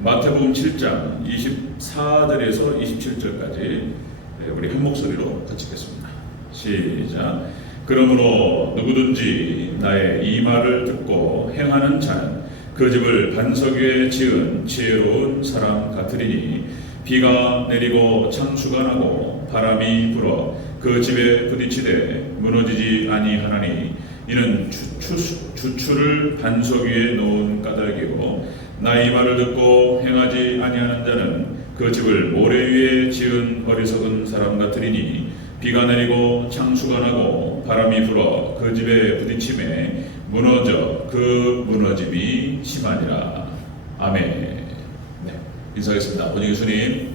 마태복음 7장 24절에서 27절까지 우리 한 목소리로 같이 읽겠습니다. 시작. 그러므로 누구든지 나의 이 말을 듣고 행하는 자는 그 집을 반석 위에 지은 지혜로운 사람 같으리니 비가 내리고 창수가 나고 바람이 불어 그 집에 부딪히되 무너지지 아니하나니 이는 주추를 반석 위에 놓은 까닭이고 나의 말을 듣고 행하지 아니하는 자는 그 집을 모래 위에 지은 어리석은 사람 같으리니 비가 내리고 창수가 나고 바람이 불어 그 집에 부딪힘에 무너져 그 무너짐이 심하니라. 아멘. 네, 인사하겠습니다. 본인 예수님,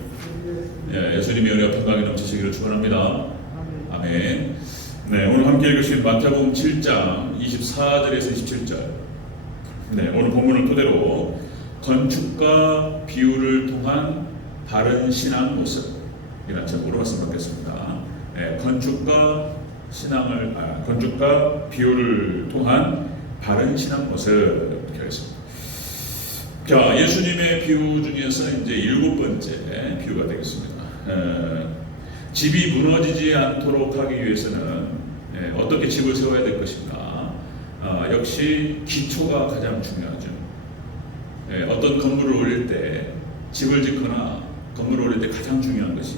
예수님의 은혜와 평강이 넘치시기를 축원합니다. 아멘. 네, 오늘 함께 읽으신 마태복음 7장 24절에서 27절. 네, 오늘 본문을 토대로 건축과 비유를 통한 바른 신앙 모습이라는 제목으로 말씀드리겠습니다. 네, 건축과 비유를 통한 바른 신앙 모습 이렇게 하겠습니다. 자, 예수님의 비유 중에서 이제 7번째 비유가 되겠습니다. 집이 무너지지 않도록 하기 위해서는 어떻게 집을 세워야 될 것인가? 역시 기초가 가장 중요하죠. 어떤 건물을 올릴 때, 집을 짓거나 건물을 올릴 때 가장 중요한 것이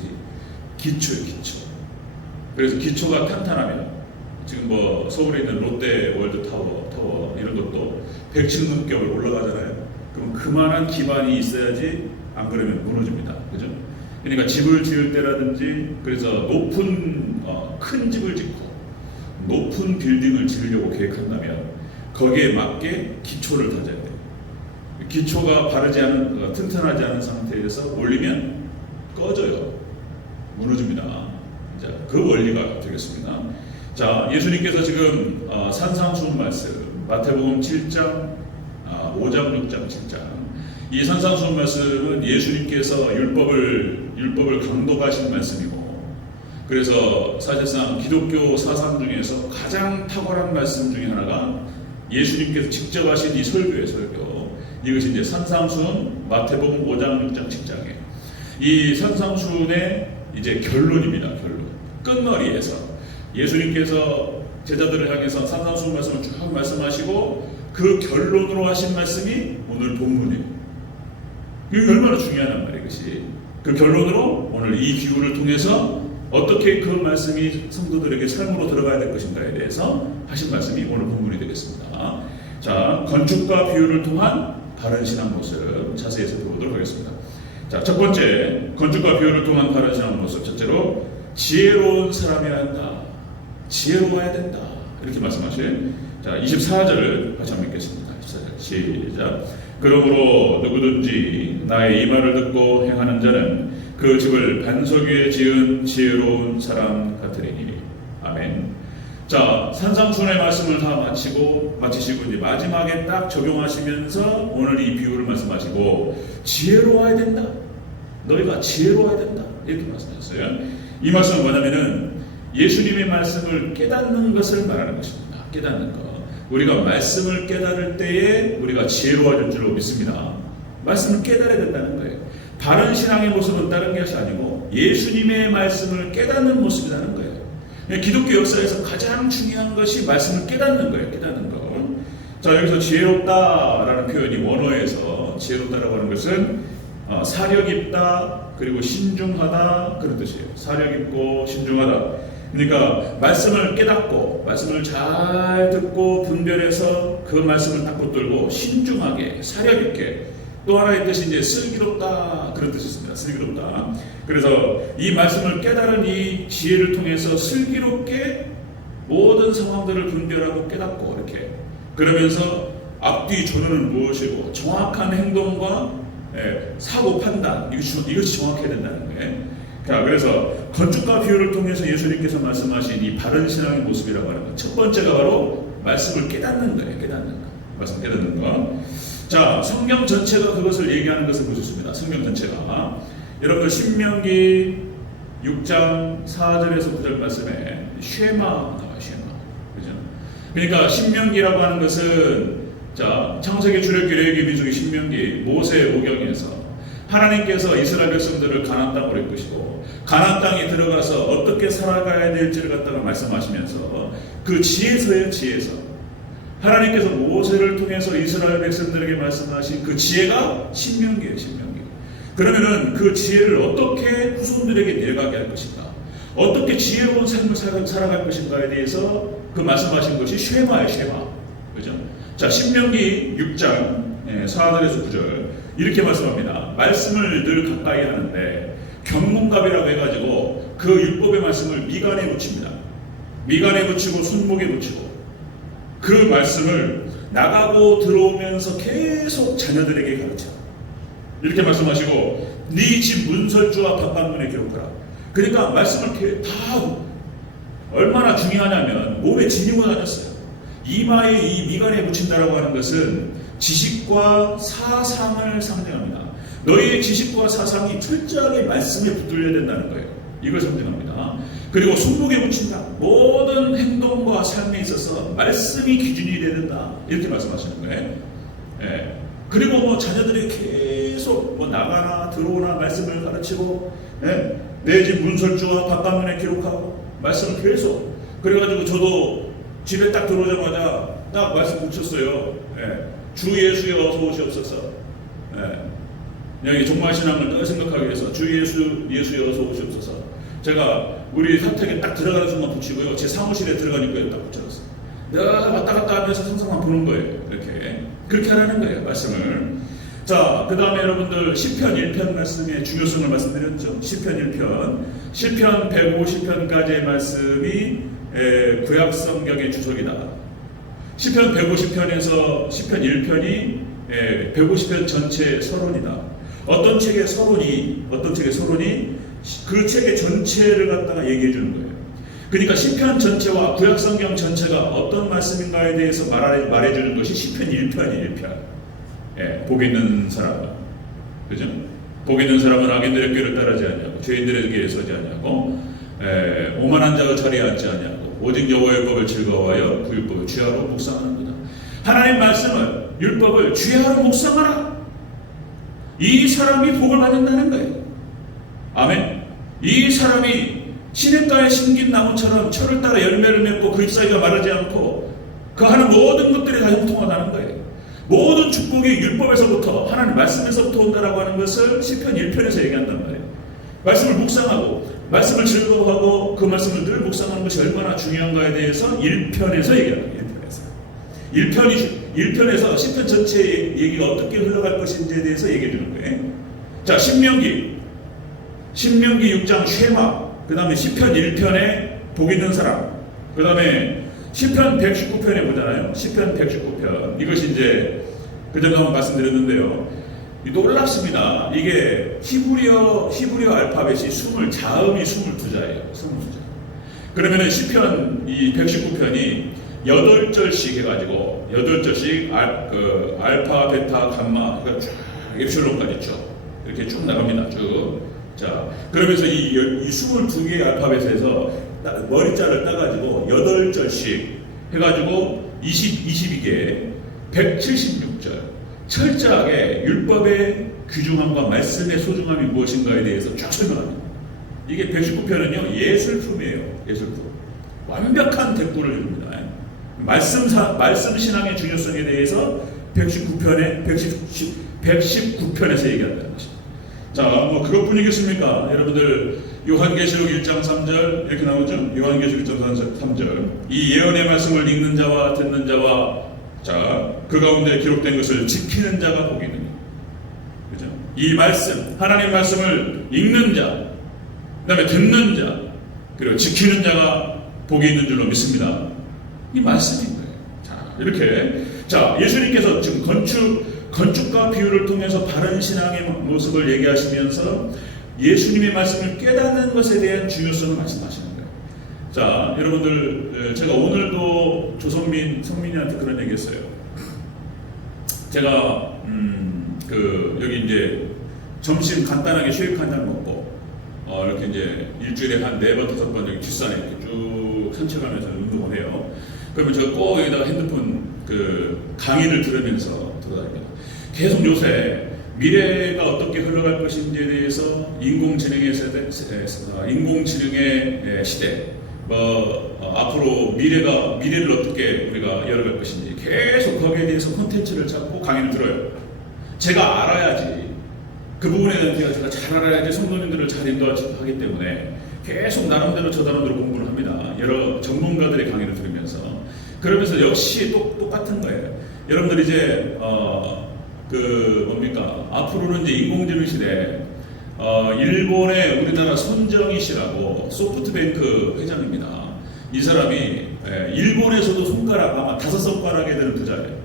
기초예요, 기초. 그래서 기초가 탄탄하면, 지금 뭐 서울에 있는 롯데 월드 타워 이런 것도 100층 넘게 올라가잖아요. 그럼 그만한 기반이 있어야지, 안 그러면 무너집니다. 그죠? 그러니까 집을 지을 때라든지, 그래서 높은 큰 집을 짓고 높은 빌딩을 지으려고 계획한다면 거기에 맞게 기초를 다져야 돼요. 기초가 튼튼하지 않은 상태에서 올리면 꺼져요. 무너집니다. 자, 그 원리가 되겠습니다. 자, 예수님께서 지금 산상수훈 말씀, 마태복음 7장, 5장, 6장, 7장. 이 산상수훈 말씀은 예수님께서 율법을 강독하신 말씀이고, 그래서 사실상 기독교 사상 중에서 가장 탁월한 말씀 중에 하나가 예수님께서 직접 하신 이 설교예요, 설교. 이것이 이제 산상수훈, 마태복음 5장, 6장, 7장이에요. 이 산상수훈의 이제 결론입니다, 결론. 끝머리에서 예수님께서 제자들을 향해서 산상수훈 말씀을 쭉 말씀하시고 그 결론으로 하신 말씀이 오늘 본문이에요. 이게 얼마나 중요한 말이에요, 이것이. 그 결론으로 오늘 이 비유를 통해서 어떻게 그 말씀이 성도들에게 삶으로 들어가야 될 것인가에 대해서 하신 말씀이 오늘 본문이 되겠습니다. 자, 건축과 비유를 통한 바른 신앙 모습 자세히 살펴보도록 하겠습니다. 자, 첫 번째, 건축과 비유를 통한 바른 신앙 모습. 첫째로, 지혜로운 사람이어야 한다. 지혜로워야 된다. 이렇게 말씀하셔요. 자, 24절을 같이 한번 읽겠습니다. 24절 시작. 그러므로 누구든지 나의 이 말을 듣고 행하는 자는 그 집을 반석 위에 지은 지혜로운 사람 같으리니. 아멘. 자, 산상수훈의 말씀을 다 마치시고 이제 마지막에 딱 적용하시면서 오늘 이 비유를 말씀하시고 지혜로워야 된다. 너희가 지혜로워야 된다. 이렇게 말씀하셨어요. 이 말씀은 뭐냐면은 예수님의 말씀을 깨닫는 것을 말하는 것입니다. 깨닫는 것. 우리가 말씀을 깨달을 때에 우리가 지혜로워질 줄로 믿습니다. 말씀을 깨달아야 된다는 거예요. 바른 신앙의 모습은 다른 것이 아니고 예수님의 말씀을 깨닫는 모습이라는 거예요. 기독교 역사에서 가장 중요한 것이 말씀을 깨닫는 거예요. 깨닫는 거. 자, 여기서 지혜롭다라는 표현이 원어에서 지혜롭다라고 하는 것은 사력 있다, 그리고 신중하다, 그런 뜻이에요. 사력 있고 신중하다. 그러니까 말씀을 깨닫고 말씀을 잘 듣고 분별해서 그 말씀을 딱 붙들고 신중하게 사력 있게, 또 하나의 뜻이 이제 슬기롭다, 그런 뜻이 있습니다. 슬기롭다. 그래서 이 말씀을 깨달은 이 지혜를 통해서 슬기롭게 모든 상황들을 분별하고 깨닫고 이렇게, 그러면서 앞뒤 조론은 무엇이고 정확한 행동과 사고 판단, 이것이 정확해야 된다는 거예요. 자, 그래서 건축과 비유를 통해서 예수님께서 말씀하신 이 바른 신앙의 모습이라고 하는 것, 첫 번째가 바로 말씀을 깨닫는 거예요. 깨닫는 거. 말씀 깨닫는 거. 자, 성경 전체가 그것을 얘기하는 것을 볼 수 있습니다. 성경 전체가. 여러분, 신명기 6장 4절에서 9절 말씀에 쉐마 나와요. 쉐마. 그죠? 그러니까 신명기라고 하는 것은 자, 창세기, 출애굽기, 레위기, 민수기, 신명기, 모세 오경에서 하나님께서 이스라엘 백성들을 가나안 땅으로 이끄시고 가나안 땅에 들어가서 어떻게 살아가야 될지를 갖다가 말씀하시면서 그 지혜서예요. 지혜서. 하나님께서 모세를 통해서 이스라엘 백성들에게 말씀하신 그 지혜가 신명기예요. 신명기. 그러면은 그 지혜를 어떻게 후손들에게 내려가게 할 것인가, 어떻게 지혜로운 삶을 살아갈 것인가에 대해서 그 말씀하신 것이 쉐마예요. 쉐마. 그죠? 자, 신명기 6장 4절에서 9절 이렇게 말씀합니다. 말씀을 늘 가까이 하는데 경문갑이라고 해가지고 그 율법의 말씀을 미간에 붙입니다. 미간에 붙이고 손목에 붙이고 그 말씀을 나가고 들어오면서 계속 자녀들에게 가르쳐. 이렇게 말씀하시고 네 집 문설주와 방방문에 기록하라. 그러니까 말씀을 다 얼마나 중요하냐면 몸에 지니고 다녔어요. 이마에 이 미간에 붙인다라고 하는 것은 지식과 사상을 상징합니다. 너희의 지식과 사상이 철저하게 말씀에 붙들려야 된다는 거예요. 이걸 상징합니다. 그리고 손목에 붙인다. 모든 행동과 삶에 있어서 말씀이 기준이 되어야 된다. 이렇게 말씀하시는 거예요. 예. 그리고 뭐 자녀들이 계속 뭐 나가나 들어오나 말씀을 가르치고, 예. 내 집 문설주와 바깥문에 기록하고 말씀을 계속. 그래가지고 저도 집에 딱 들어오자마자 딱 말씀 붙였어요. 예. 주 예수여 어서 오시옵소서. 예. 여기 종말신앙을 늘 생각하기 위해서 주 예수여 어서 오시옵소서. 제가 우리 사택에 딱 들어가는 순간 붙이고요. 제 사무실에 들어가니까 딱 붙여놨어요. 내가 왔다 갔다 하면서 상상만 보는 거예요. 이렇게. 그렇게 하라는 거예요. 말씀을. 자, 그 다음에 여러분들 시편 1편 말씀의 중요성을 말씀드렸죠. 시편 1편. 시편 150편까지의 말씀이 구약 성경의 주석이다. 시편 150편에서 시편 1편이 150편 전체의 서론이다. 어떤 책의 서론이 그 책의 전체를 갖다가 얘기해 주는 거예요. 그러니까 시편 전체와 구약 성경 전체가 어떤 말씀인가에 대해서 말해 주는 것이 시편 1편이 1편. 복 있는 사람, 그죠? 복 있는 사람은 악인들의 꾀를 따르지 아니하고 죄인들의 길에 서지 아니하고 오만한 자가 자리에 앉지 아니하고 오직 여호와의 법을 즐거워하여 그 율법을 주야로 묵상하는구나. 하나님 말씀을 율법을 주야로 묵상하라. 이 사람이 복을 받는다는 거예요. 아멘. 이 사람이 시냇가에 심긴 나무처럼 철을 따라 열매를 맺고 그 잎사귀가 마르지 않고 그 하는 모든 것들이 다 형통하다는 거예요. 모든 축복이 율법에서부터 하나님 말씀에서부터 온다라고 하는 것을 시편 1편에서 얘기한단 말이에요. 말씀을 묵상하고 말씀을 즐거워하고 그 말씀을 늘 묵상하는 것이 얼마나 중요한가에 대해서 1편에서 얘기합니다. 1편에서 시편 전체의 얘기가 어떻게 흘러갈 것인지에 대해서 얘기해 주는 거예요. 자, 신명기 6장 쉐마, 그 다음에 시편 1편에 복 있는 사람, 그 다음에 시편 119편에 보잖아요. 시편 119편. 이것이 이제 그전에 한번 말씀드렸는데요. 놀랍습니다. 이게 히브리어 알파벳이 자음이 22자예요. 22자. 그러면은 시편 이 119편이 8절씩 해가지고 8절씩 알파, 베타, 감마, 그러니까 쫙 엡실론까지 쭉 이렇게 쭉 나갑니다. 쭉. 자, 그러면서 이 22개의 알파벳에서 머리자를 따가지고 8절씩 해가지고 22개 176절 철저하게 율법의 귀중함과 말씀의 소중함이 무엇인가에 대해서 쫙 설명합니다. 이게 119편은요 예술품이에요. 예술품. 완벽한 대꾸를 줍니다. 말씀 신앙의 중요성에 대해서 119편에서 얘기한다는 것입니다. 자, 뭐 그것뿐이겠습니까? 여러분들 요한계시록 1장 3절 이렇게 나오죠? 요한계시록 1장 3절 이 예언의 말씀을 읽는 자와 듣는 자와 그 가운데 기록된 것을 지키는 자가 복이 있느니라. 그죠? 이 말씀, 하나님 말씀을 읽는 자, 그 다음에 듣는 자, 그리고 지키는 자가 복이 있는 줄로 믿습니다. 이 말씀인 거예요. 자, 이렇게. 자, 예수님께서 지금 건축과 비유를 통해서 바른 신앙의 모습을 얘기하시면서 예수님의 말씀을 깨닫는 것에 대한 중요성을 말씀하시는 거예요. 자, 여러분들, 제가 오늘도 성민이한테 그런 얘기 했어요. 제가, 여기 이제 점심 간단하게 쉐이크 한 잔 먹고, 이렇게 이제 일주일에 한 4번, 5번 여기 뒷산에 이렇게 쭉 산책하면서 운동을 해요. 그러면 제가 꼭 여기다가 핸드폰 그 강의를 들으면서 돌아다닙니다. 계속 요새 미래가 어떻게 흘러갈 것인지에 대해서 인공지능의 시대, 앞으로 미래를 어떻게 우리가 열어갈 것인지 계속 거기에 대해서 콘텐츠를 찾고 강의를 들어요. 제가 알아야지, 그 부분에 대해서 제가 잘 알아야지 성도님들을 잘 인도하기 때문에 계속 나름대로 저 나름대로 공부를 합니다. 여러 전문가들의 강의를 들으면서. 그러면서 역시 똑같은 거예요. 여러분들 이제 앞으로는 이제 인공지능 시대, 일본의 우리나라 손정희 씨라고 소프트뱅크 회장입니다. 이 사람이 일본에서도 손가락 아마 5손가락에 드는 부자예요.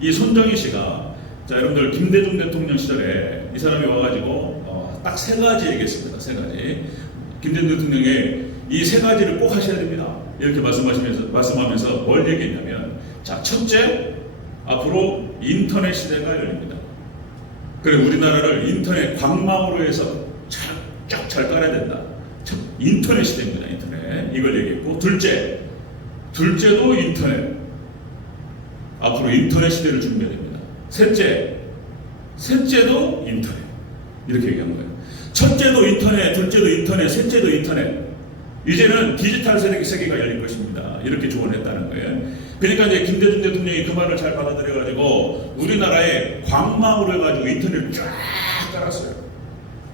이 손정희 씨가, 자, 여러분들 김대중 대통령 시절에 이 사람이 와가지고 딱 3가지 얘기했습니다. 3가지. 김대중 대통령이 이 3가지를 꼭 하셔야 됩니다. 이렇게 말씀하면서 뭘 얘기했냐면, 자, 첫째, 앞으로 인터넷 시대가 열립니다. 그리고 우리나라를 인터넷 광망으로 해서 쫙 잘 깔아야 된다. 인터넷 시대입니다. 인터넷. 이걸 얘기했고, 둘째도 인터넷. 앞으로 인터넷 시대를 준비해야 됩니다. 셋째도 인터넷. 이렇게 얘기한 거예요. 첫째도 인터넷, 둘째도 인터넷, 셋째도 인터넷. 이제는 디지털 세계가 열릴 것입니다. 이렇게 조언했다는 거예요. 그러니까 이제 김대중 대통령이 그 말을 잘 받아들여가지고 우리나라에 광망으로 해가지고 인터넷을 쫙 깔았어요.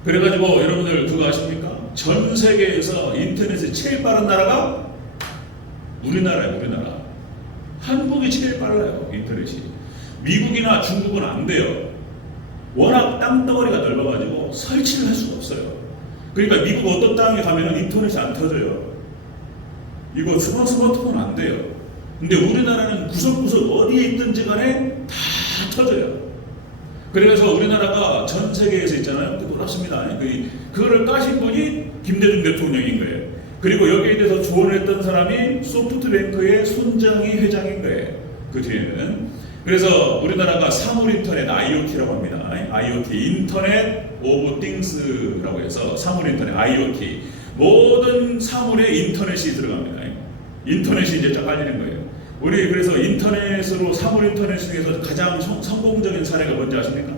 그래가지고 여러분들 그거 아십니까? 전 세계에서 인터넷이 제일 빠른 나라가 우리나라예요. 우리나라. 한국이 제일 빨라요. 인터넷이. 미국이나 중국은 안 돼요. 워낙 땅덩어리가 넓어가지고 설치를 할 수가 없어요. 그러니까 미국 어떤 땅에 가면은 인터넷이 안 터져요. 이거 스마트폰 안 돼요. 근데 우리나라는 구석구석 어디에 있든지 간에 다 터져요. 그래서 우리나라가 전 세계에서 있잖아요. 놀랍습니다. 그거를 까신 분이 김대중 대통령인 거예요. 그리고 여기에 대해서 조언을 했던 사람이 소프트뱅크의 손정희 회장인 거예요. 그 뒤에는. 그래서 우리나라가 사물인터넷 IoT라고 합니다. IoT, 인터넷 오브 띵스라고 해서 사물인터넷 IoT. 모든 사물에 인터넷이 들어갑니다. 인터넷이 이제 쫙 깔리는 거예요. 우리 그래서 인터넷으로 사물 인터넷 중에서 가장 성공적인 사례가 뭔지 아십니까?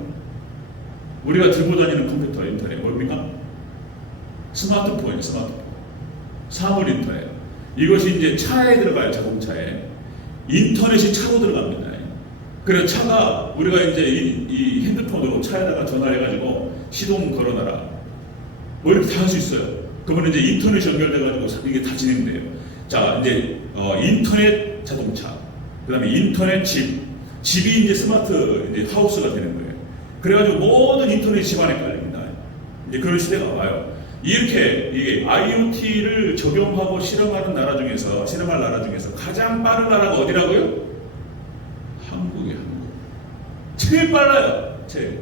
우리가 들고 다니는 컴퓨터 인터넷 뭡니까? 스마트폰이에요. 스마트폰. 사물 인터넷. 이것이 이제 차에 들어가요. 자동차에. 인터넷이 차로 들어갑니다. 그래서 차가 우리가 이제 이 핸드폰으로 차에다가 전화해가지고 시동 걸어놔라. 뭐 이렇게 다 할 수 있어요. 그러면 이제 인터넷이 연결돼가지고 이게 다 진행돼요. 자, 이제 인터넷 자동차, 그 다음에 인터넷 집이 이제 스마트 이제 하우스가 되는 거예요. 그래가지고 모든 인터넷 집안에 깔립니다. 이제 그런 시대가 와요. 이렇게 이게 IoT를 적용하고 실험할 나라 중에서 가장 빠른 나라가 어디라고요? 한국이에요. 한국. 제일 빨라요. 제일.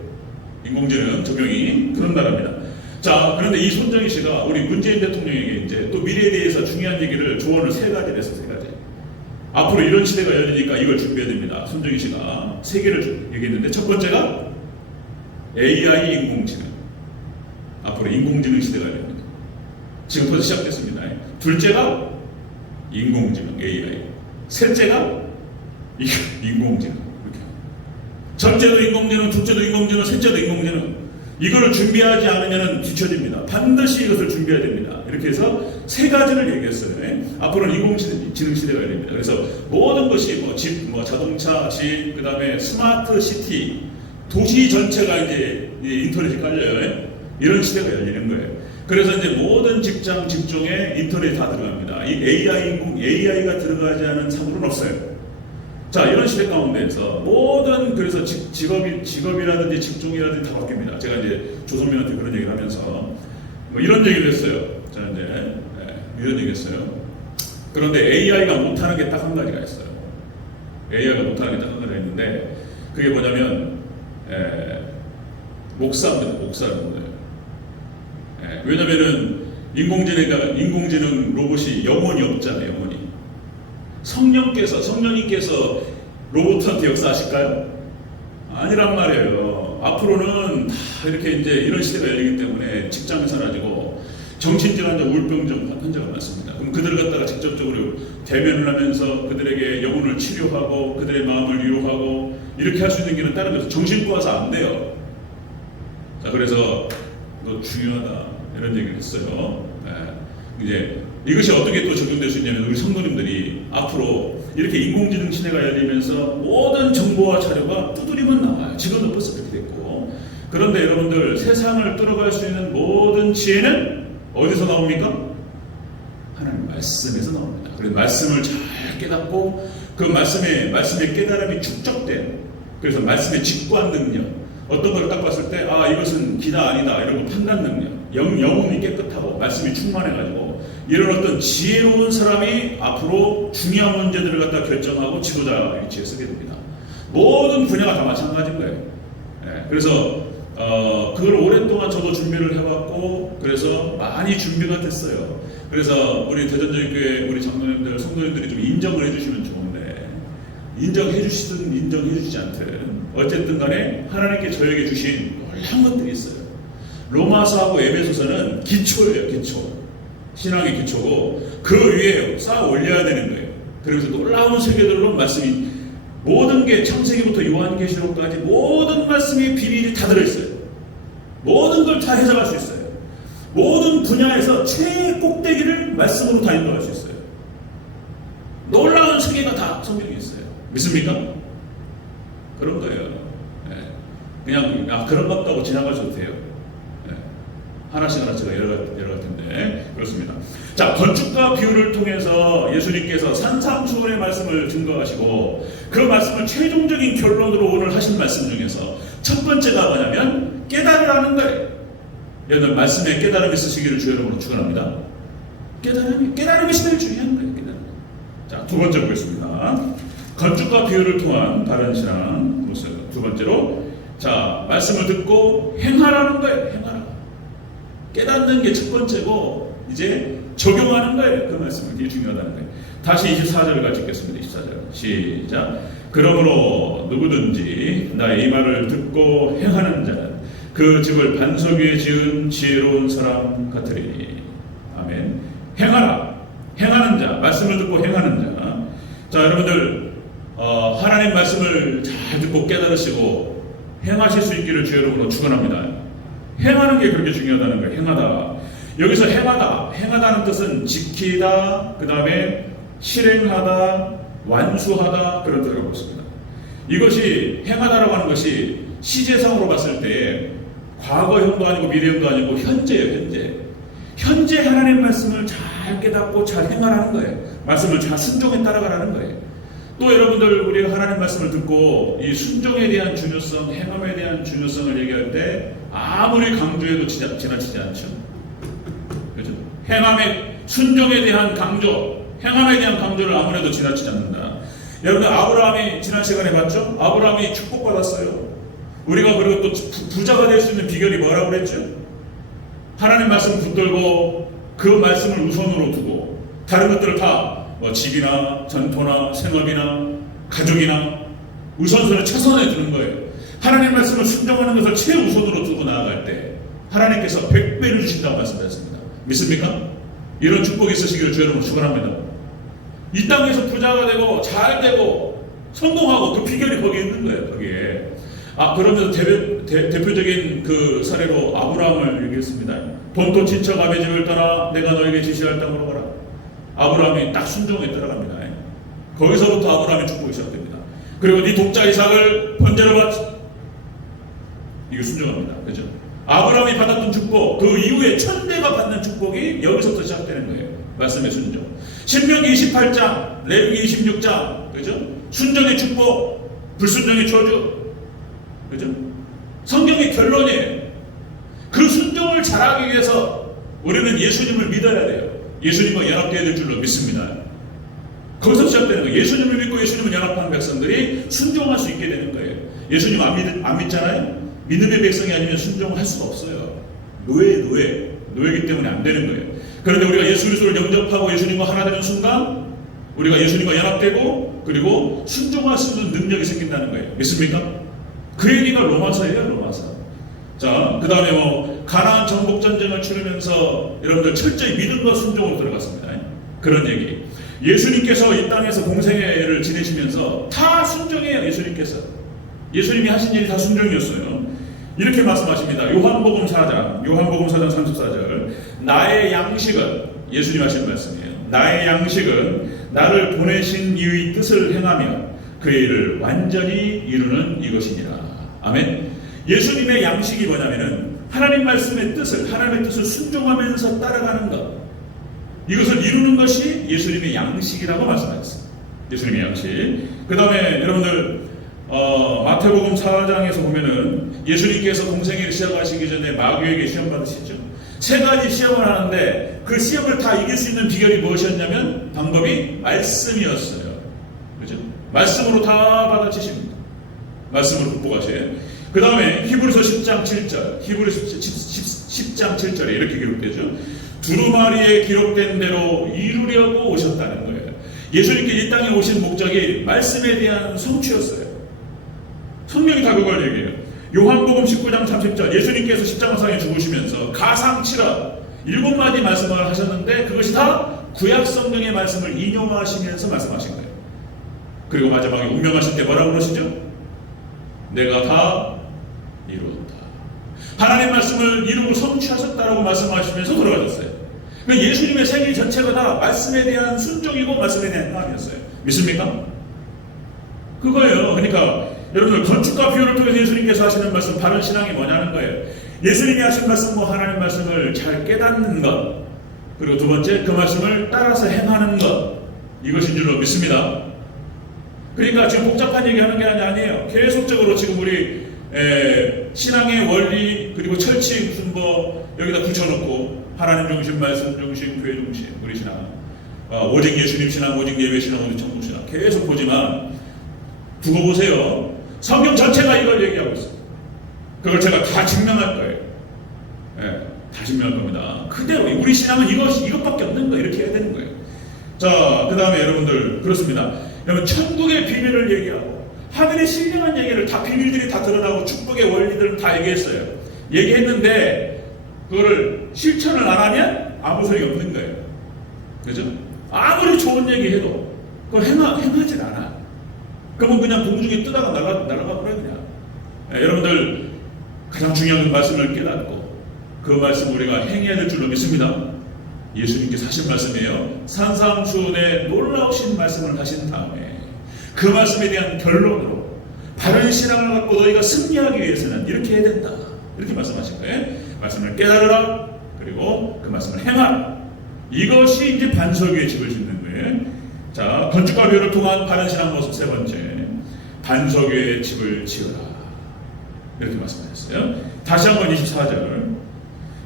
인공지능 적용이 그런 나라입니다. 자, 그런데 이 손정희 씨가 우리 문재인 대통령에게 이제 또 미래에 대해서 중요한 얘기를 조언을 3가지를 해서 3가지. 앞으로 이런 시대가 열리니까 이걸 준비해야 됩니다. 손정희 씨가 3개를 얘기했는데, 첫 번째가 AI 인공지능. 앞으로 인공지능 시대가 열립니다. 지금 벌써 시작됐습니다. 둘째가 인공지능 AI. 셋째가 인공지능. 이렇게. 첫째도 인공지능, 둘째도 인공지능, 셋째도 인공지능. 이거를 준비하지 않으면 뒤처집니다. 반드시 이것을 준비해야 됩니다. 이렇게 해서 3가지를 얘기했어요. 앞으로는 인공지능 시대가 열립니다. 그래서 모든 것이 자동차, 집, 그 다음에 스마트 시티, 도시 전체가 이제 인터넷이 깔려요. 이런 시대가 열리는 거예요. 그래서 이제 모든 직장, 직종에 인터넷이 다 들어갑니다. 이 AI가 들어가지 않은 사물은 없어요. 자, 이런 시대 가운데에서 모든 그래서 직업이라든지 직종이라든지 다 바뀝니다. 제가 이제 조선민한테 그런 얘기를 하면서 뭐 이런 얘기를 했어요. 자, 이제 이런 얘기 했어요. 그런데 AI가 못하는 게 딱 한 가지가 있어요. AI가 못하는 게 딱 한 가지가 있는데, 그게 뭐냐면 목사입니다. 목사를 못해요. 왜냐면은 인공지능 로봇이 영혼이 없잖아요. 영혼이. 성령님께서 로봇한테 역사하실까요? 아니란 말이에요. 앞으로는 다 이렇게 이제 이런 시대가 열리기 때문에 직장이 사라지고 정신질환자, 우울병 환자가 많습니다. 그럼 그들을 갖다가 직접적으로 대면을 하면서 그들에게 영혼을 치료하고 그들의 마음을 위로하고 이렇게 할 수 있는 길은 다른 데서 정신과에서 안 돼요. 자, 그래서 너 중요하다 이런 얘기를 했어요. 이제 이것이 어떻게 또 적용될 수 있냐면 우리 성도님들이 앞으로 이렇게 인공지능 시대가 열리면서 모든 정보와 자료가 두드리면 나와요. 지금도 벌써 그렇게 됐고. 그런데 여러분들 세상을 뚫어갈 수 있는 모든 지혜는 어디서 나옵니까? 하나님 말씀에서 나옵니다. 그래서 말씀을 잘 깨닫고 그 말씀의 깨달음이 축적된, 그래서 말씀의 직관 능력, 어떤 걸 딱 봤을 때 이것은 기다 아니다 이런 거 판단 능력, 영혼이 깨끗하고 말씀이 충만해가지고 이런 어떤 지혜로운 사람이 앞으로 중요한 문제들을 갖다 결정하고 지도자 위치에 서게 됩니다. 모든 분야가 다 마찬가지인 거예요. 그래서 그걸 오랫동안 저도 준비를 해왔고 그래서 많이 준비가 됐어요. 그래서 우리 대전저희교회 우리 장로님들, 성도님들이 좀 인정을 해주시면 좋은데 인정해 주시든 인정해 주시지 않든 어쨌든 간에 하나님께 저에게 주신 놀라운 것들이 있어요. 로마서하고 에베소서는 기초예요. 기초. 신앙의 기초고 그 위에 쌓아 올려야 되는 거예요. 그래서 놀라운 세계들로 말씀이 모든 게 창세기부터 요한계시록까지 모든 말씀이 비밀이 다 들어있어요. 모든 걸 다 해석할 수 있어요. 모든 분야에서 최 꼭대기를 말씀으로 다 인도할 수 있어요. 놀라운 세계가 다 성경에 있어요. 믿습니까? 그런 거예요. 그냥 그런 것 같다고 지나가셔도 돼요. 하나씩 제가 열어갈 텐데 그렇습니다. 자, 건축과 비유를 통해서 예수님께서 산상수훈의 말씀을 증거하시고 그 말씀을 최종적인 결론으로 오늘 하신 말씀 중에서 첫 번째가 뭐냐면 깨달으라는 거예요. 여러분 말씀에 깨달음이 있으시기를 주의 이름으로 축원합니다. 깨달음이 제일 중요한 거예요. 깨달음. 자, 두 번째 보겠습니다. 건축과 비유를 통한 바른 신앙 모습. 두 번째로 자, 말씀을 듣고 행하라는 거예요. 행하라. 깨닫는 게 첫 번째고 이제 적용하는 거예요. 그 말씀은 이게 중요하다는 거예요. 다시 24절을 같이 읽겠습니다. 24절 시작. 그러므로 누구든지 나의 이 말을 듣고 행하는 자는 그 집을 반석 위에 지은 지혜로운 사람 같으리니. 아멘. 행하라. 행하는 자. 말씀을 듣고 행하는 자. 자, 여러분들 하나님 말씀을 잘 듣고 깨달으시고 행하실 수 있기를 주의 이름으로 축원합니다. 행하는 게 그렇게 중요하다는 거예요. 행하다. 여기서 행하다는 뜻은 지키다, 그 다음에 실행하다, 완수하다 그런 뜻을 갖고 있습니다. 이것이 행하다라고 하는 것이 시제상으로 봤을 때 과거형도 아니고 미래형도 아니고 현재예요. 현재 하나님 말씀을 잘 깨닫고 잘 행하라는 거예요. 말씀을 잘 순종에 따라가라는 거예요. 또 여러분들 우리가 하나님 말씀을 듣고 이 순종에 대한 중요성, 행함에 대한 중요성을 얘기할 때 아무리 강조해도 지나치지 않죠. 그렇죠? 행함의 순종에 대한 강조, 행함에 대한 강조를 아무래도 지나치지 않는다. 여러분 아브라함이 지난 시간에 봤죠? 아브라함이 축복받았어요. 우리가 그리고 또 부자가 될 수 있는 비결이 뭐라고 그랬죠? 하나님 말씀 붙들고 그 말씀을 우선으로 두고 다른 것들을 다 집이나 전토나 생업이나 가족이나 우선순위 최선에 두는 거예요. 하나님 말씀을 순종하는 것을 최우선으로 두고 나아갈 때 하나님께서 100배를 주신다고 말씀하셨습니다. 믿습니까? 이런 축복이 있으시기를 주의 이름으로 축원합니다. 이 땅에서 부자가 되고 잘 되고 성공하고 그 비결이 거기에 있는 거예요. 거기에. 그러면서 대표적인 그 사례로 아브라함을 얘기했습니다. 본토 친척 아베 집을 떠나 내가 너에게 지시할 땅으로 가라. 아브라함이 딱 순종에 따라갑니다. 거기서부터 아브라함의 축복이 시작됩니다. 그리고 네 독자 이삭을 번제로 바치. 이거 순종합니다. 그죠? 아브라함이 받았던 축복, 그 이후에 천대가 받는 축복이 여기서부터 시작되는 거예요. 말씀의 순종. 신명기 28장, 레위기 26장, 그죠? 순종의 축복, 불순종의 저주, 그죠? 성경의 결론이에요. 그 순종을 잘하기 위해서 우리는 예수님을 믿어야 돼요. 예수님과 연합되어야 될 줄로 믿습니다. 거기서 시작되는 거예요. 예수님을 믿고 예수님을 연합하는 백성들이 순종할 수 있게 되는 거예요. 예수님 안 믿잖아요? 믿음의 백성이 아니면 순종을 할 수가 없어요. 노예이기 때문에 안 되는 거예요. 그런데 우리가 예수 그리스도를 영접하고 예수님과 하나 되는 순간 우리가 예수님과 연합되고 그리고 순종할 수 있는 능력이 생긴다는 거예요. 믿습니까? 그 얘기가 로마서예요. 로마서. 자, 그 다음에 가나안 정복 전쟁을 치르면서 여러분들 철저히 믿음과 순종으로 들어갔습니다. 그런 얘기. 예수님께서 이 땅에서 공생애를 지내시면서 다 순종해요. 예수님이 하신 일이 다 순종이었어요. 이렇게 말씀하십니다. 요한복음 4장 34절. 나의 양식은, 예수님 하신 말씀이에요. 나의 양식은 나를 보내신 이의 뜻을 행하며 그의 일을 완전히 이루는 이것이니라. 아멘. 예수님의 양식이 뭐냐면은 하나님의 뜻을 순종하면서 따라가는 것, 이것을 이루는 것이 예수님의 양식이라고 말씀하셨습니다. 예수님의 양식. 그 다음에 여러분들 마태복음 4장에서 보면은 예수님께서 공생애를 시작하시기 전에 마귀에게 시험 받으시죠. 3가지 시험을 하는데 그 시험을 다 이길 수 있는 비결이 무엇이었냐면 방법이 말씀이었어요. 그죠? 말씀으로 다 받아치십니다. 말씀으로 극복하세요. 그 다음에 히브리서 10장 7절, 히브리서 10장 7절에 이렇게 기록되죠. 두루마리에 기록된 대로 이루려고 오셨다는 거예요. 예수님께 이 땅에 오신 목적이 말씀에 대한 성취였어요. 성경이 다 그걸 얘기해요. 요한복음 19장 30절, 예수님께서 십자가상에 죽으시면서 가상치라 7마디 말씀을 하셨는데 그것이 다 구약 성경의 말씀을 인용하시면서 말씀하신 거예요. 그리고 마지막에 운명하실 때 뭐라고 그러시죠? 내가 다 이루었다. 하나님 말씀을 이루고 성취하셨다라고 말씀하시면서 돌아가셨어요. 그러니까 예수님의 생애 전체가 다 말씀에 대한 순종이고 말씀에 대한 행함이었어요. 믿습니까? 그거예요. 그러니까 여러분들 건축과 비유를 통해서 예수님께서 하시는 말씀, 바른 신앙이 뭐냐는 거예요. 예수님이 하신 말씀과 하나님 말씀을 잘 깨닫는 것, 그리고 두 번째 그 말씀을 따라서 행하는 것, 이것인 줄로 믿습니다. 그러니까 지금 복잡한 얘기하는 게 아니에요. 계속적으로 지금 우리 신앙의 원리, 그리고 철칙 무슨 여기다 붙여놓고 하나님 중심, 말씀 중심, 교회 중심, 우리 신앙, 오직 예수님 신앙, 오직 예배 신앙, 오직 천국 신앙 계속 보지만 두고 보세요. 성경 전체가 이걸 얘기하고 있어요. 그걸 제가 다 증명할 거예요. 다 증명할 겁니다. 그대로 우리 신앙은 이것밖에 없는 거예요. 이렇게 해야 되는 거예요. 자, 그 다음에 여러분들 그렇습니다. 여러분 천국의 비밀을 얘기하고 하늘의 신령한 얘기를 다 비밀들이 다 드러나고 축복의 원리들을 다 얘기했어요. 얘기했는데 그거를 실천을 안 하면 아무 소용이 없는 거예요. 그죠? 아무리 좋은 얘기해도 그걸 행하진 않아. 그러면 그냥 공중에 뜨다가 날아가 버려요. 그냥. 여러분들 가장 중요한 말씀을 깨닫고 그 말씀 우리가 행해야 될 줄로 믿습니다. 예수님께서 하신 말씀이에요. 산상수훈의 놀라우신 말씀을 하신 다음에 그 말씀에 대한 결론으로 바른 신앙을 갖고 너희가 승리하기 위해서는 이렇게 해야 된다. 이렇게 말씀하신 거예요. 말씀을 깨달으라. 그리고 그 말씀을 행하라. 이것이 이제 반석 위에 집을 짓는 거예요. 자, 건축과 비유를 통한 바른 신앙 모습 3번째, 반석 위에 집을 지어라. 이렇게 말씀하셨어요. 다시 한번 24절,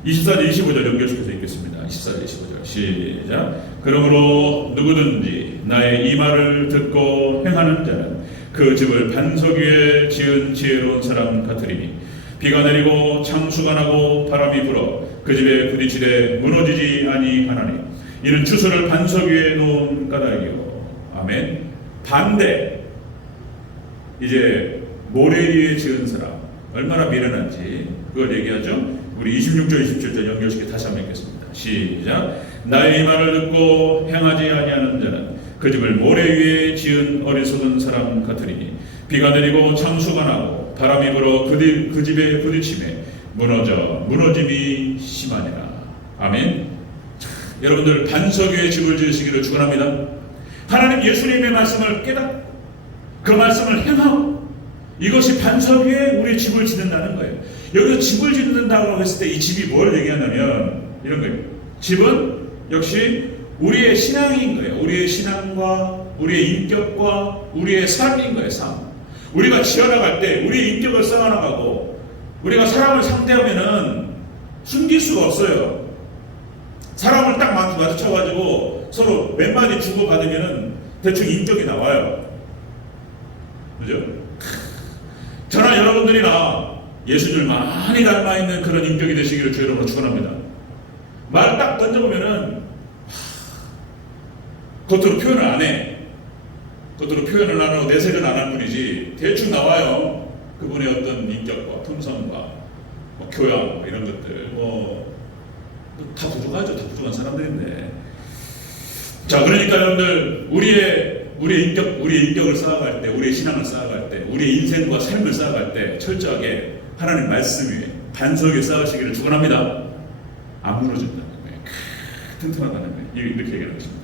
25절 연결시켜서 읽겠습니다. 24절, 25절 시작. 그러므로 누구든지 나의 이 말을 듣고 행하는 자는 그 집을 반석 위에 지은 지혜로운 사람 같으리니 비가 내리고 창수가 나고 바람이 불어 그 집에 부딪히되 무너지지 아니하나니 이는 주소를 반석 위에 놓은 까닭이요. 아멘. 반대, 이제 모래 위에 지은 사람 얼마나 미련한지 그걸 얘기하죠. 우리 26절 27절 연결시켜 다시 한번 읽겠습니다. 시작. 나의 이 말을 듣고 행하지 아니하는 자는 그 집을 모래 위에 지은 어리석은 사람 같으니 비가 내리고 창수가 나고 바람이 불어 그 집에 부딪힘에 무너짐이 심하니라. 아멘. 여러분들 반석 위에 집을 지으시기를 축원합니다. 하나님 예수님의 말씀을 깨닫고 그 말씀을 행하고 이것이 반석 위에 우리 집을 짓는다는 거예요. 여기서 집을 짓는다고 했을 때 이 집이 뭘 얘기하냐면 이런 거예요. 집은 역시 우리의 신앙인 거예요. 우리의 신앙과 우리의 인격과 우리의 삶인 거예요. 삶. 우리가 지어나갈 때 우리의 인격을 쌓아나가고 우리가 사람을 상대하면은 숨길 수가 없어요. 사람을 딱 마주쳐가지고 서로 몇 마디 주고받으면은 대충 인격이 나와요. 그죠? 저나 여러분들이나 예수님을 많이 닮아있는 그런 인격이 되시기를 주의 이름으로 축원합니다. 말 딱 던져보면은 겉으로 표현을 안 해. 겉으로 표현을 안 하고 내색을 안 하는 분이지 대충 나와요. 그분의 어떤 인격과 품성과 뭐 교양 뭐 이런 것들 다 부족하죠. 다 부족한 사람들인데. 자, 그러니까 여러분들 우리의 인격을 쌓아갈 때, 우리의 신앙을 쌓아갈 때, 우리의 인생과 삶을 쌓아갈 때 철저하게 하나님 말씀 위에 반석 위에 쌓으시기를 축원합니다. 안 무너진다는 거예요. 튼튼하다는 거예요. 이렇게 얘기하는 것입니다.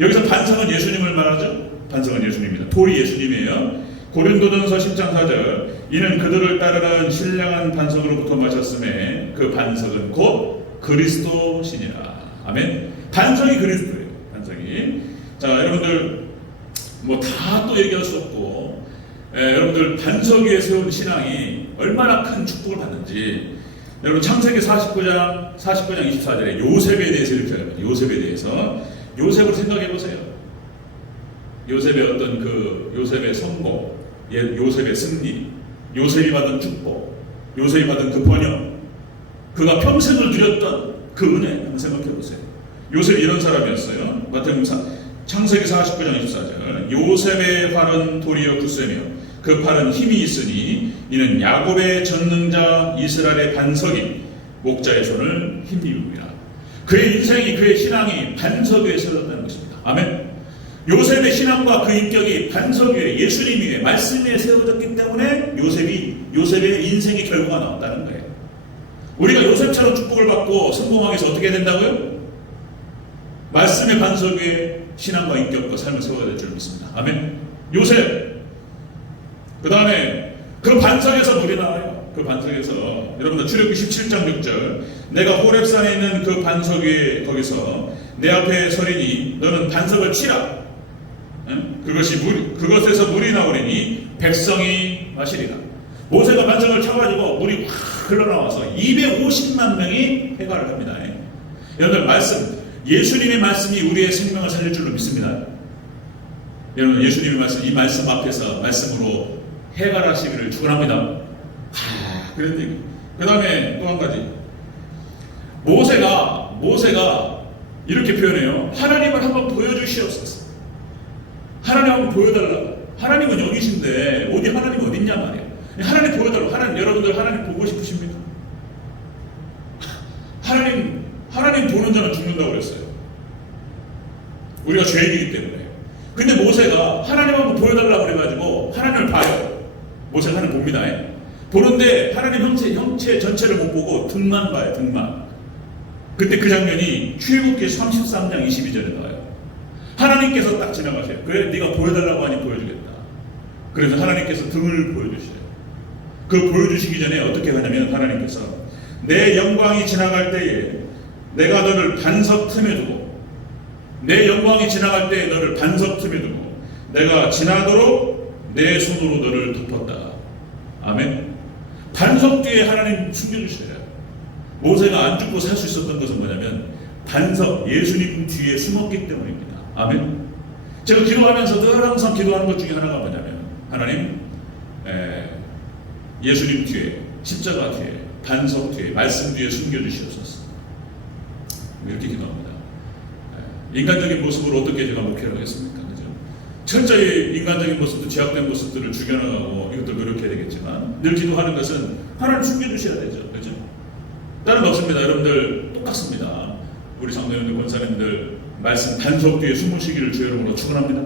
여기서 반석은 예수님을 말하죠. 반석은 예수님입니다. 돌이 예수님이에요. 고린도전서 10장 4절 이는 그들을 따르는 신령한 반석으로부터 마셨음에 그 반석은 곧 그리스도시니라. 아멘. 반석이 그리스도예요. 반석이. 자, 여러분들 뭐 다 또 얘기할 수 없고 여러분들 반석 위에 세운 신앙이 얼마나 큰 축복을 받는지 여러분 창세기 49장 24절에 요셉에 대해서 이렇게 합니다. 요셉에 대해서 요셉을 생각해 보세요. 요셉의 어떤 요셉의 성공, 요셉의 승리, 요셉이 받은 축복, 요셉이 받은 그 번영, 그가 평생을 누렸던 그 은혜 한번 생각해 보세요. 요셉이 이런 사람이었어요. 창세기 49장 24절 요셉의 팔은 도리어 굳세며 그 팔은 힘이 있으니 이는 야곱의 전능자 이스라엘의 반석이 목자의 손을 힘입니다. 그의 인생이 그의 신앙이 반석 위에 세워졌다는 것입니다. 아멘. 요셉의 신앙과 그 인격이 반석 위에 예수님 위에 말씀 위에 세워졌기 때문에 요셉의 인생의 결과가 나왔다는 거예요. 우리가 요셉처럼 축복을 받고 성공하기 위해서 어떻게 해야 된다고요? 말씀의 반석 위에 신앙과 인격과 삶을 세워야 될 줄 믿습니다. 아멘. 요셉 그 다음에 그 반석에서 물이 나와요. 그 반석에서 여러분들 출애굽기 17장 6절 내가 호렙산에 있는 그 반석 위에 거기서 내 앞에 서리니 너는 반석을 치라. 그것에서 물이 나오리니 백성이 마시리라. 모세가 반석을 쳐가지고 물이 확 흘러나와서 250만 명이 해갈을 합니다. 여러분들 예수님의 말씀이 우리의 생명을 살릴 줄로 믿습니다. 여러분 예수님의 말씀, 이 말씀 앞에서 말씀으로 해갈하시기를 축원합니다. 그런 얘기. 그 다음에 또 한 가지. 모세가 이렇게 표현해요. 하나님을 한번 보여주시옵소서. 하나님 한번 보여달라고. 하나님은 여기신데 어디 하나님 어딨냐 말이에요. 하나님 보여달라고. 여러분들 하나님 보고 싶으십니까? 하나님 보는 자는 죽는다고 그랬어요. 우리가 죄인이기 때문에. 근데 모세가 하나님 한번 보여달라고 그래가지고 하나님을 봐요. 모세가 하나님 봅니다. 보는데 하나님 형체 전체를 못 보고 등만 봐요. 등만. 그때 그 장면이 출애굽기 33장 22절에 나와요. 하나님께서 딱 지나가세요. 그래 네가 보여달라고 하니 보여주겠다. 그래서 하나님께서 등을 보여주셔요. 그 보여주시기 전에 어떻게 하냐면 하나님께서 내 영광이 지나갈 때에 내가 너를 반석 틈에 두고 내 영광이 지나갈 때에 너를 반석 틈에 두고 내가 지나도록 내 손으로 너를 덮었다. 아멘. 반석 뒤에 하나님 숨겨주셔요. 모세가 안 죽고 살 수 있었던 것은 뭐냐면 반석 예수님 뒤에 숨었기 때문입니다. 아멘. 제가 기도하면서 늘 항상 기도하는 것 중에 하나가 뭐냐면 하나님 예수님 뒤에 십자가 뒤에 반석 뒤에 말씀 뒤에 숨겨주시옵소서. 이렇게 기도합니다. 인간적인 모습으로 어떻게 제가 목회를 하겠습니까? 그죠? 철저히 인간적인 모습도 제약된 모습들을 죽여나가고 이것도 노력해야 되겠지만 늘 기도하는 것은 하나님 숨겨주셔야 되죠. 그죠? 다른 거 없습니다. 여러분들 똑같습니다. 우리 장로님들, 권사님들 말씀 반석 뒤에 숨으시기를 주 여러분으로 축원합니다.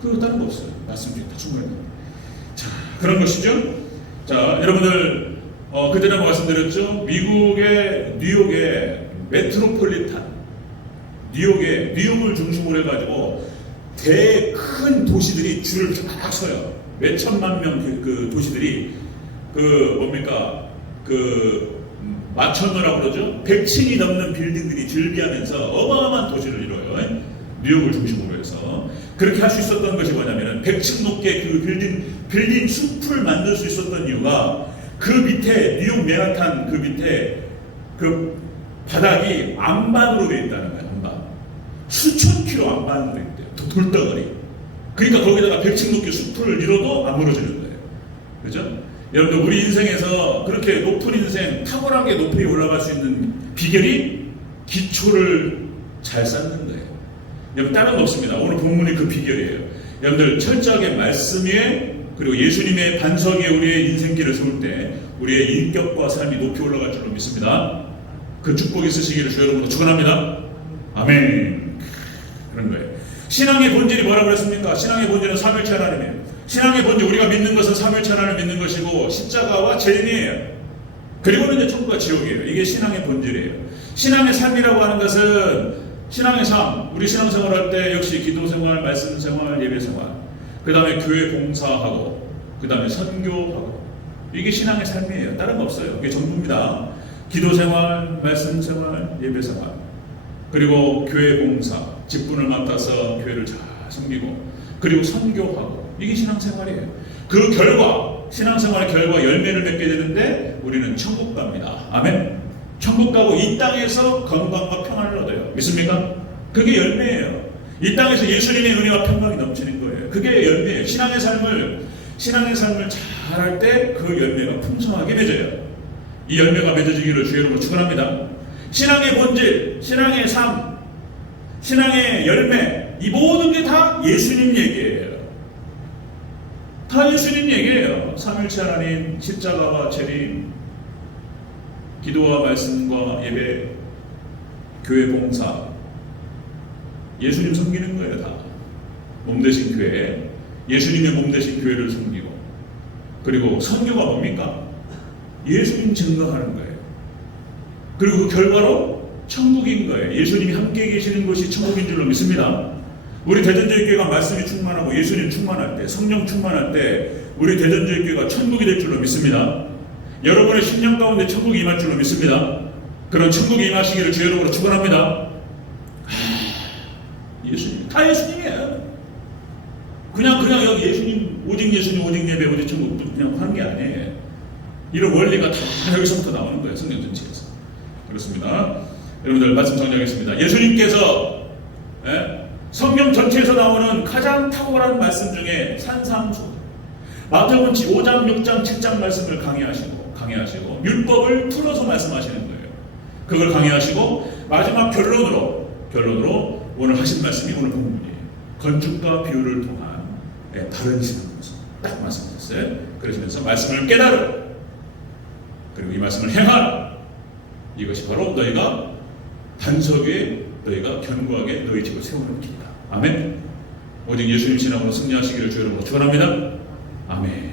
그거 다른 거 없어요. 말씀 뒤에 다 숨어야 돼요. 자, 그런 것이죠. 자, 여러분들 그전에 말씀드렸죠. 미국의 뉴욕의 메트로폴리탄 뉴욕을 중심으로 해가지고 큰 도시들이 줄을 쫙 서요. 몇 천만 명 그 도시들이 마천루라고 그러죠. 100층이 넘는 빌딩들이 즐비하면서 어마어마한 도시를 이뤄요. 뉴욕을 중심으로 해서 그렇게 할 수 있었던 것이 뭐냐면은 100층 높게 그 빌딩 숲을 만들 수 있었던 이유가 그 밑에 뉴욕 맨하탄 그 밑에 그 바닥이 암반으로 되어 있다는 거예요. 암반. 수천 킬로 암반으로 되어 있대요. 돌덩어리. 그러니까 거기다가 100층 높게 숲을 이뤄도 안 무너지는 거예요. 그죠? 여러분들 우리 인생에서 그렇게 높은 인생 탁월하게 높이 올라갈 수 있는 비결이 기초를 잘 쌓는 거예요. 여러분 다른 거 없습니다. 오늘 본문이 그 비결이에요. 여러분들 철저하게 말씀 위에 그리고 예수님의 반석에 우리의 인생길을 세울 때 우리의 인격과 삶이 높이 올라갈 줄로 믿습니다. 그 축복이 있으시기를 주 여러분도 축원합니다. 아멘. 그런 거예요. 신앙의 본질이 뭐라고 그랬습니까? 신앙의 본질은 삼위일체 하나님이에요. 신앙의 본질, 우리가 믿는 것은 삼위일체 하나님을 믿는 것이고 십자가와 재림이에요. 그리고는 이제 천국과 지옥이에요. 이게 신앙의 본질이에요. 신앙의 삶이라고 하는 것은 신앙의 삶, 우리 신앙생활할 때 역시 기도생활, 말씀생활, 예배생활, 그 다음에 교회 봉사하고, 그 다음에 선교하고, 이게 신앙의 삶이에요. 다른 거 없어요. 이게 전부입니다. 기도생활, 말씀생활, 예배생활, 그리고 교회 봉사, 직분을 맡아서 교회를 잘 섬기고, 그리고 선교하고, 이게 신앙생활이에요. 그 결과, 신앙생활의 결과 열매를 맺게 되는데 우리는 천국 갑니다. 아멘. 천국 가고 이 땅에서 건강과 평안을 얻어요. 믿습니까? 그게 열매예요. 이 땅에서 예수님의 은혜와 평강이 넘치는 거예요. 그게 열매예요. 신앙의 삶을 잘할 때 그 열매가 풍성하게 맺어요. 이 열매가 맺어지기를 주 여러분 축원합니다. 신앙의 본질, 신앙의 삶, 신앙의 열매, 이 모든 게 다 예수님 얘기예요. 다 예수님 얘기예요. 삼위일체 하나님, 십자가와 재림, 기도와 말씀과 예배, 교회 봉사, 예수님 섬기는 거예요. 다 몸 대신 교회, 예수님의 몸 대신 교회를 섬기고, 그리고 선교가 뭡니까? 예수님 증거하는 거예요. 그리고 그 결과로 천국인 거예요. 예수님이 함께 계시는 것이 천국인 줄로 믿습니다. 우리 대전제일교회가 말씀이 충만하고 예수님 충만할 때, 성령 충만할 때 우리 대전제일교회가 천국이 될 줄로 믿습니다. 여러분의 심령 가운데 천국이 임할 줄로 믿습니다. 그런 천국이 임하시기를 주 여러분으로 축원합니다. 예수님, 다 예수님이에요. 그냥 여기 예수님, 오직 예수님, 오직 예배, 오직 천국 그냥 하는 게 아니에요. 이런 원리가 다 여기서부터 나오는 거예요. 성경 전체에서. 그렇습니다. 여러분들 말씀 정리하겠습니다. 예수님께서 성경 전체에서 나오는 가장 탁월한 말씀 중에 산상수, 마태복음 5장, 6장, 7장 말씀을 강의하시고 율법을 풀어서 말씀하시는 거예요. 그걸 강의하시고 마지막 결론으로 오늘 하신 말씀이 오늘 본문이에요. 건축과 비유를 통한 바른 신앙 모습 딱 말씀하셨어요. 그러시면서 말씀을 깨달으라, 그리고 이 말씀을 행하라. 이것이 바로 너희가 반석에 너희가 견고하게 너희 집을 세우는 길이다. 아멘. 오직 예수님 신앙으로 승리하시기를 주 여러분 축원합니다. 아멘.